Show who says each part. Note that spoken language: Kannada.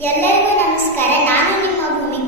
Speaker 1: ಎಲ್ಲರಿಗೂ ನಮಸ್ಕಾರ. ನಾನು ನಿಮ್ಮ ಭೂಮಿ